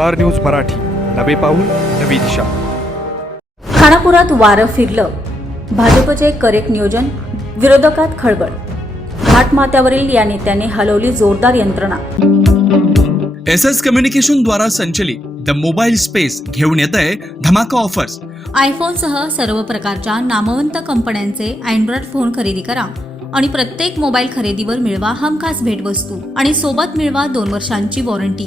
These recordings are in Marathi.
Star news Marathi. नवे पाऊल नवी दिशा. खानापुरात वारं फिरलं. भाजपचे करेक्ट नियोजन विरोधकात खळबळ. घाटमाथ्यावरील या नेत्याने हलवली जोरदार यंत्रणा. एस एस कम्युनिकेशन द्वारा संचलित द मोबाईल स्पेस घेऊन येत आहे धमाका ऑफर्स. आयफोनसह सर्व प्रकारच्या नामवंत कंपन्यांचे अँड्रॉइड फोन खरेदी करा आणि प्रत्येक मोबाईल खरेदीवर मिळवा हमखास भेटवस्तू आणि सोबत मिळवा दोन वर्षांची वॉरंटी.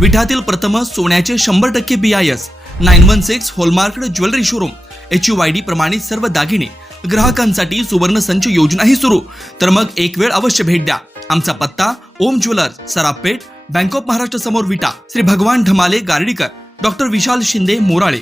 विठातील प्रथम सोन्याचे शंभर टक्के B I S nine one six hallmark jewellery showroom H U I D प्रमाणित सर्व दागिने ग्राहकांसाठी सुवर्ण संच योजनाही सुरू. तर मग एक वेळ अवश्य भेट द्या. आमचा पत्ता Om jewellers Sarapeth bank of Maharashtra समोर विटा श्री भगवान ढमाले गार्डीकर डॉक्टर विशाल शिंदे मोराळे.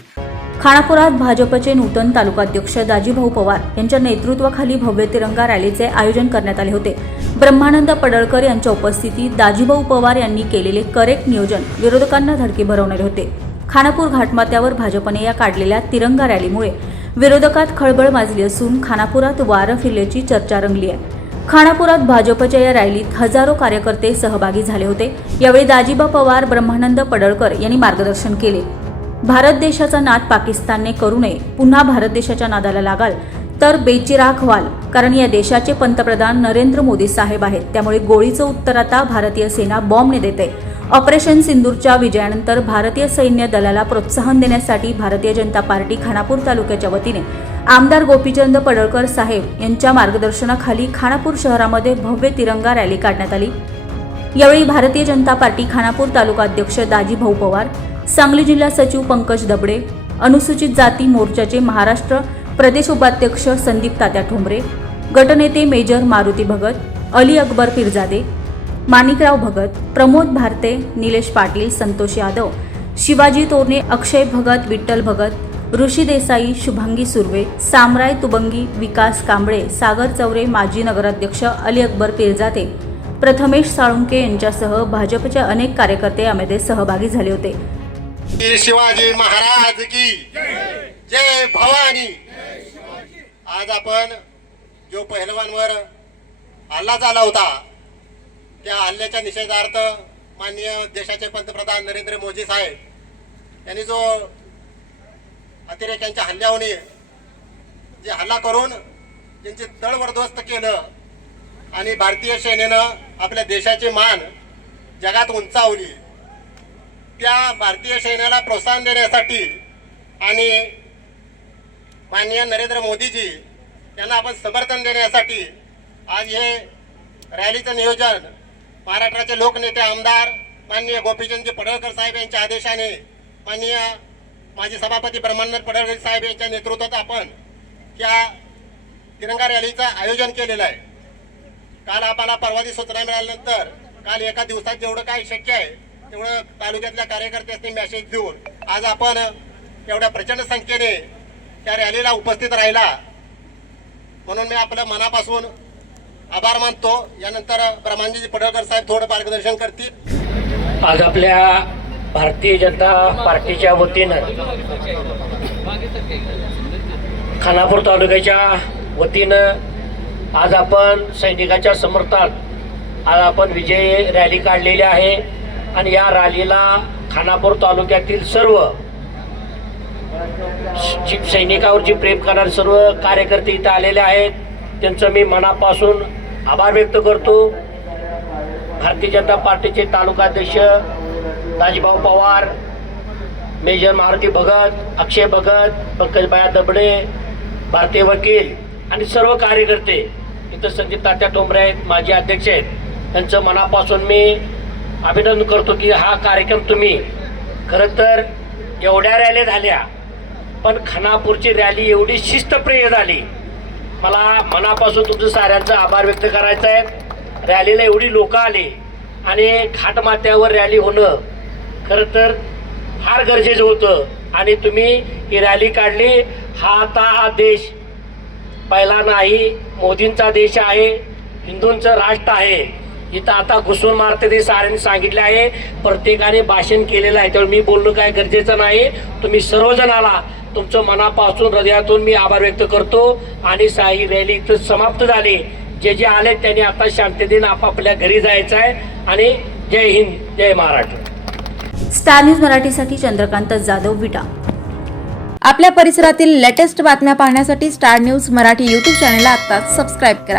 खानापुरात भाजपचे नूतन तालुकाध्यक्ष दाजीभाऊ पवार यांच्या नेतृत्वाखाली भव्य तिरंगा रॅलीचे आयोजन करण्यात आले होते. ब्रह्मानंद पडळकर यांच्या उपस्थितीत दाजीभाऊ पवार यांनी केलेले करेक्ट नियोजन विरोधकांना धडके भरवणारे होते. खानापूर घाटमात्यावर भाजपने या काढलेल्या तिरंगा रॅलीमुळे विरोधकात खळबळ माजली असून खानापुरात वारं फिरल्याची चर्चा रंगली आहे. खानापुरात भाजपच्या या रॅलीत हजारो कार्यकर्ते सहभागी झाले होते. यावेळी दाजीबा पवार ब्रह्मानंद पडळकर यांनी मार्गदर्शन केले. भारत देशाचा नाद पाकिस्तानने करू नये. पुन्हा भारत देशाच्या नादाला लागाल. तर बेचिराख व्हाल कारण या देशाचे पंतप्रधान नरेंद्र मोदी साहेब आहेत. त्यामुळे गोळीचं उत्तर आता भारतीय सेना बॉम्बने देते. ऑपरेशन सिंदूरच्या विजयानंतर भारतीय सैन्य दलाला प्रोत्साहन देण्यासाठी भारतीय जनता पार्टी खानापूर तालुक्याच्या वतीने आमदार गोपीचंद पडळकर साहेब यांच्या मार्गदर्शनाखाली खानापूर शहरामध्ये भव्य तिरंगा रॅली काढण्यात आली. यावेळी भारतीय जनता पार्टी खानापूर तालुका अध्यक्ष दाजी भाऊ पवार सांगली जिल्हा सचिव पंकज दबडे अनुसूचित जाती मोर्चाचे महाराष्ट्र प्रदेश उपाध्यक्ष संदीप तात्या ठोंबरे गटनेते मेजर मारुती भगत अली अकबर पिरजादे माणिकराव भगत प्रमोद भारते निलेश पाटील संतोष यादव शिवाजी तोरणे अक्षय भगत विठ्ठल भगत ऋषी देसाई शुभांगी सुर्वे सामराय तुबंगी विकास कांबळे सागर चौरे माजी नगराध्यक्ष अली अकबर पिरजाते प्रथमेश साळुंके यांच्यासह भाजपचे अनेक कार्यकर्ते यामध्ये सहभागी झाले होते. शिवाजी महाराज की जय भवानी. आज आपण जो पहिलवानवर हल्ला झाला होता त्या हल्ल्याच्या निषेधार्थ माननीय देशाचे पंतप्रधान नरेंद्र मोदी साहेब यांनी जो अतिरेक्यांच्या हल्ल्यावणी जे हल्ला करून त्यांचे तळवरदोस्त केलं आणि भारतीय सेनेनं आपल्या देशाची मान जगात उंचावली. त्या भारतीय सैन्याला प्रोत्साहन देण्यासाठी आणि माननीय नरेंद्र मोदीजी यांना आपण समर्थन देण्यासाठी आज हे रॅलीचं नियोजन महाराष्ट्राचे लोकनेते आमदार माननीय गोपीचंदजी पडळकर साहेब यांच्या आदेशाने माननीय माजी सभापती ब्रह्मानंद पडळकर साहेब यांच्या नेतृत्वात आपण या तिरंगा रॅलीचं आयोजन केलेलं आहे. काल आम्हाला परवादी सूचना मिळाल्यानंतर काल एका दिवसात जेवढं काही शक्य आहे तेवढं तालुक्यातल्या कार्यकर्त्यांनी मेसेज देऊन. आज आपण एवढ्या प्रचंड संख्येने त्या रॅलीला उपस्थित राहिला. म्हणून मी आपल्या मनापासून आभार मानतो. यानंतर ब्रह्मांजी पडळकर साहेब थोडं मार्गदर्शन करतील. आज आपल्या भारतीय जनता पार्टीच्या वतीनं खानापूर तालुक्याच्या वतीनं आज आपण सैनिकाच्या समर्थात आज आपण विजयी रॅली काढलेली आहे. आणि या रॅलीला खानापूर तालुक्यातील सर्व जी सैनिकावरची प्रेम करणारे सर्व कार्यकर्ते इथं आलेले आहेत त्यांचं मी मनापासून आभार व्यक्त करतो. भारतीय जनता पार्टीचे तालुकाध्यक्ष दाजीभाऊ पवार मेजर मारुती भगत अक्षय भगत पंकजबाया दबडे भारतीय वकील आणि सर्व कार्यकर्ते इथं संदीप तात्या टोंबरे आहेत माजी अध्यक्ष आहेत. त्यांचं मनापासून मी अभिनंदन करतो की हा कार्यक्रम तुम्ही खरं तर एवढ्या रॅल्या झाल्या पण खानापूरची रॅली एवढी शिस्तप्रिय झाली. मला मनापासून तुमचं साऱ्यांचा आभार व्यक्त करायचा आहे रॅलीला एवढी लोक आली आणि घाटमात्यावर रॅली होणं खरं तर फार गरजेचं होतं. आणि तुम्ही ही रॅली काढली. हा आता हा देश पहिला नाही मोदींचा देश आहे हिंदूंचं राष्ट्र आहे. इथं आता घुसून मारते ते साऱ्यांनी सांगितले आहे. प्रत्येकाने भाषण केलेलं आहे. त्यामुळे मी बोलणं काय गरजेचं नाही. तुम्ही सर्वजण आला. तुमचं मनापासून हृदयातून मी आभार व्यक्त करतो. आणि साई रॅली इथं समाप्त झाली. जे जे आले त्यांनी आता शांततेने आपापल्या घरी जायचं आहे. आणि जय हिंद जय महाराष्ट्र. स्टार न्यूज मराठीसाठी चंद्रकांत जाधव विटा. आपल्या परिसरातील लेटेस्ट बातम्या पाहण्यासाठी स्टार न्यूज मराठी यूट्यूब चॅनलला आत्ताच सबस्क्राईब करा.